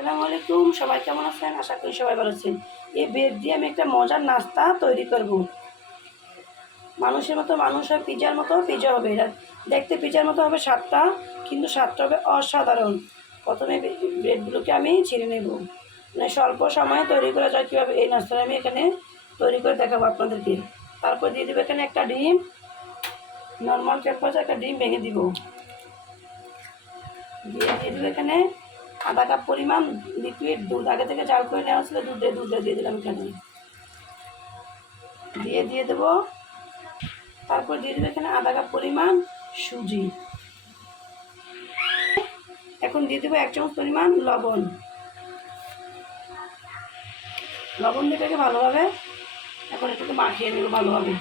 আসসালামু আলাইকুম, সবাই কেমন আছেন? আশা করি সবাই ভালো আছেন। এই ব্রেড দিয়ে আমি একটা মজার নাস্তা তৈরি করব। মানুষের মতো মানুষ হয়, পিজার মতো পিজা হবে। এটা দেখতে পিজার মতো হবে সাতটা কিন্তু সাতটা হবে অসাধারণ। প্রথমে ব্রেডগুলোকে আমি ছিঁড়ে নেব। মানে স্বল্প সময়ে তৈরি করা যায় কীভাবে? এই নাস্তাটা আমি এখানে তৈরি করে দেখাবো আপনাদেরকে। তারপর দিয়ে দেবো এখানে একটা ডিম। নর্মাল টেম্পারেচার একটা ডিম ভেঙে দিব। দিয়ে দিয়ে দেবো এখানে আধা কাপ পরিমাণ লিকুইড দুধ, আগে থেকে চাল করে নেওয়া ছিল, দুধে দুধটা দিয়ে দিলাম এখানে। দিয়ে দিয়ে দেবো। তারপর দিয়ে দেবো এখানে আধা কাপ পরিমাণ সুজি। এখন দিয়ে দেবো এক চামচ পরিমাণ লবণ। লবণ দিয়ে এটাকে ভালোভাবে এখন এটাকে মাখিয়ে নেব ভালোভাবে।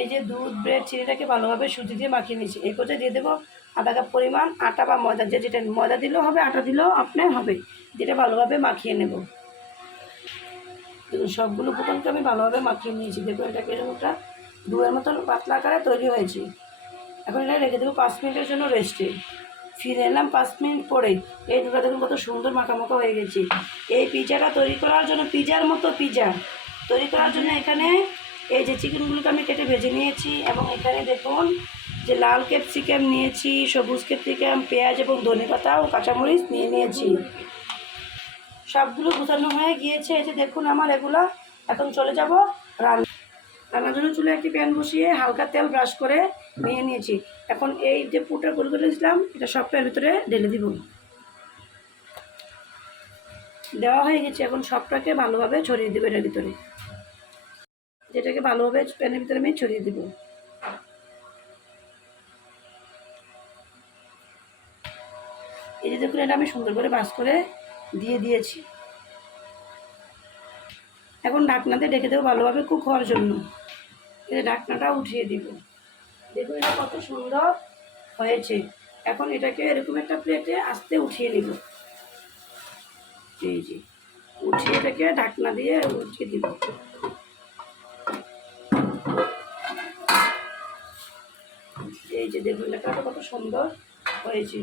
এই যে দুধ, ব্রেড, চিনিটাকে ভালোভাবে সুজি দিয়ে মাখিয়ে নিয়েছি। এই কোথায় দিয়ে দেবো আধা কাপ পরিমাণ আটা বা ময়দা, যে যেটা ময়দা দিলেও হবে, আটা দিলেও আপনার হবে। যেটা ভালোভাবে মাখিয়ে নেব। দেখুন, সবগুলো উপকরণকে আমি ভালোভাবে মাখিয়ে নিয়েছি। দেখুন এটাকে এরকম একটা দুয়ের মতন পাতলা আকারে তৈরি হয়েছে। এখন এটা রেখে দেবো পাঁচ মিনিটের জন্য রেস্টে। ফিরে এলাম পাঁচ মিনিট পরে। এই দুটো দেখুন, কত সুন্দর মাখামাখা হয়ে গেছে। এই পিজাটা তৈরি করার জন্য, পিজার মতো পিজা তৈরি করার জন্য এখানে এই যে চিকেনগুলোকে আমি কেটে ভেজে নিয়েছি এবং এখানে দেখুন যে লাল ক্যাপসিকাম নিয়েছি, সবুজ ক্যাপসিকাম, পেঁয়াজ এবং ধনে পাতা ও কাঁচামরিচ নিয়ে নিয়েছি। সবগুলো গুছানো হয়ে গিয়েছে। যে দেখুন আমার এগুলো। এখন চলে যাব রান্না রান্নার জন্য চুলে একটি প্যান বসিয়ে হালকা তেল ব্রাশ করে নিয়ে নিয়েছি। এখন এই যে পুটা করে করেছিলাম এটা সবটার ভিতরে ঢেলে দিব। দেওয়া হয়ে গেছে। এখন সবটাকে ভালোভাবে ছড়িয়ে দেবো এটার ভিতরে। যেটাকে ভালোভাবে প্যানের ভিতরে আমি ছড়িয়ে দেবো। যে দেখুন, এটা আমি সুন্দর করে বাস করে দিয়ে দিয়েছি। এখন ঢাকনাতে ডেকে দেবো ভালোভাবে কুক হওয়ার জন্য। যে ঢাকনাটা উঠিয়ে দিব। দেখুন, এটা কত সুন্দর হয়েছে। এখন এটাকে এরকম একটা প্লেটে আস্তে উঠিয়ে নিব। জি জি উঠিয়ে এটাকে ঢাকনা দিয়ে উঠিয়ে দিব। এই যে দেখুন এটা কত সুন্দর হয়েছে।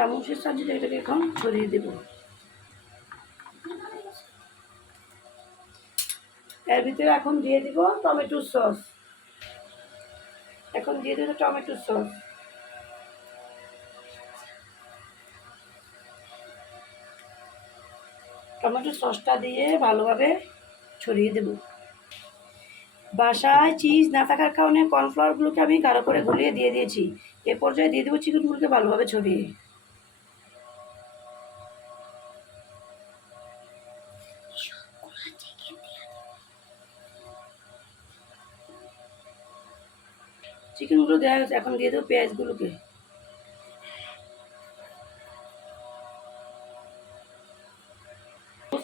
চামচের সাহায্যে এটাকে এখন ছড়িয়ে দেব। এর ভিতরে এখন দিয়ে দিব টমেটো সস। এখন দিয়ে দেবো টমেটো সস। টমেটো সসটা দিয়ে ভালোভাবে ছড়িয়ে দেব। বাসায় চিজ না থাকার কারণে কর্নফ্লাওয়ারগুলোকে আমি গাঢ় করে গুলিয়ে দিয়ে দিয়েছি। এ পর্যায়ে দিয়ে দেবো চিকেনগুলোকে ভালোভাবে ছড়িয়ে। চিকেনগুলো দেওয়া হয়েছে, এখন দিয়ে দেবো পেঁয়াজগুলোকে।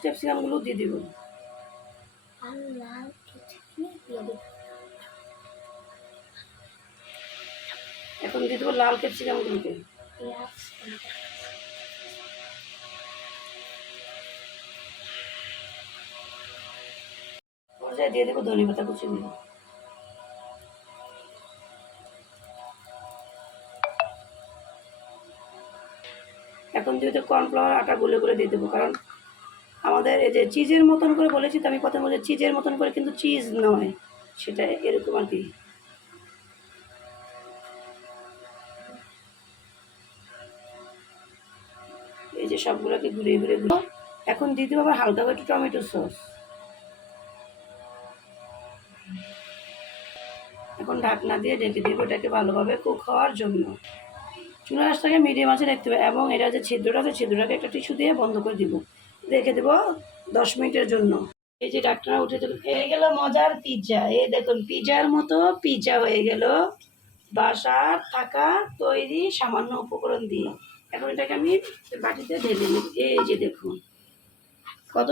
ক্যাপসিকামগুলো দিয়ে দিব। এখন দিয়ে দেবো লাল ক্যাপসিকামগুলোকে। পর্যায়ে দিয়ে দেবো ধনে পাতা কুচিগুলো। দিয়ে কর্নফ্লাওয়ার আটা গুলে করে দিয়ে দেবো। কারণ আমাদের এই যে চিজের মতন করে বলেছি তো, আমি প্রথম বলছি চিজের মতন করে কিন্তু চিজ নয়। সেটা এরকম আর কি। এই যে সবগুলোকে ঘুরিয়ে ঘুরিয়ে ঘুরে এখন দিয়ে দেবো আবার হালকা একটু টমেটো সস। এখন ঢাকনা দিয়ে ঢেকে দেবো এটাকে ভালোভাবে কুক হওয়ার জন্য। চুলা আঁচটাকে মিডিয়াম আছে রাখতে হবে এবং এটা যে ছিদ্রটা আছে, ছিদ্রটাকে একটা টিস্যু দিয়ে বন্ধ করে দিব। রেখে দেবো দশ মিনিটের জন্য। এই যে ডাক্তার উঠে দিল হয়ে গেল মজার পিৎজা এই দেখুন পিজার মতো পিৎজা হয়ে গেল। বাসার থাকা তৈরি সামান্য উপকরণ দিয়ে। এখন এটাকে আমি বাটিতে ঢেলে নিই এই যে দেখুন, কত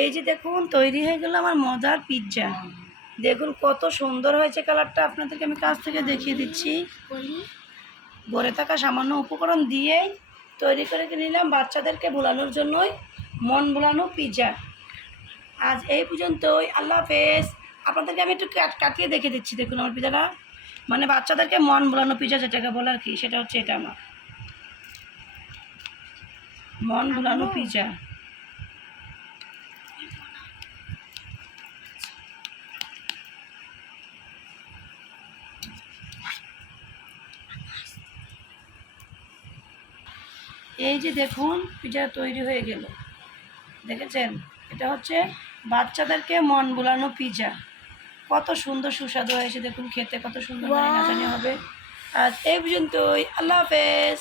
এই যে দেখুন, তৈরি হয়ে গেল আমার মজার পিৎজা দেখুন কত সুন্দর হয়েছে কালারটা আপনাদেরকে আমি কাছ থেকে দেখিয়ে দিচ্ছি। ঘরে থাকা সামান্য উপকরণ দিয়েই তৈরি করে নিলাম বাচ্চাদেরকে ভোলানোর জন্যই। মন ভোলানো পিৎজা আজ এই পর্যন্তই। আল্লাহ হাফেজ। আপনাদেরকে আমি একটু কাট- কাটিয়ে দেখে দিচ্ছি। দেখুন আমার পিজাটা মানে বাচ্চাদেরকে মন ভোলানো পিজা যেটাকে বলে আর কি, সেটা হচ্ছে এটা আমার। মন ভোলানো পিজা এই যে দেখুন পিজা তৈরি হয়ে গেল। দেখেছেন? এটা হচ্ছে বাচ্চাদেরকে মন বোলানো পিজা কত সুন্দর সুস্বাদু হয়েছে দেখুন খেতে কত সুন্দর হবে। আর এই পর্যন্তই আল্লাহ হাফেজ।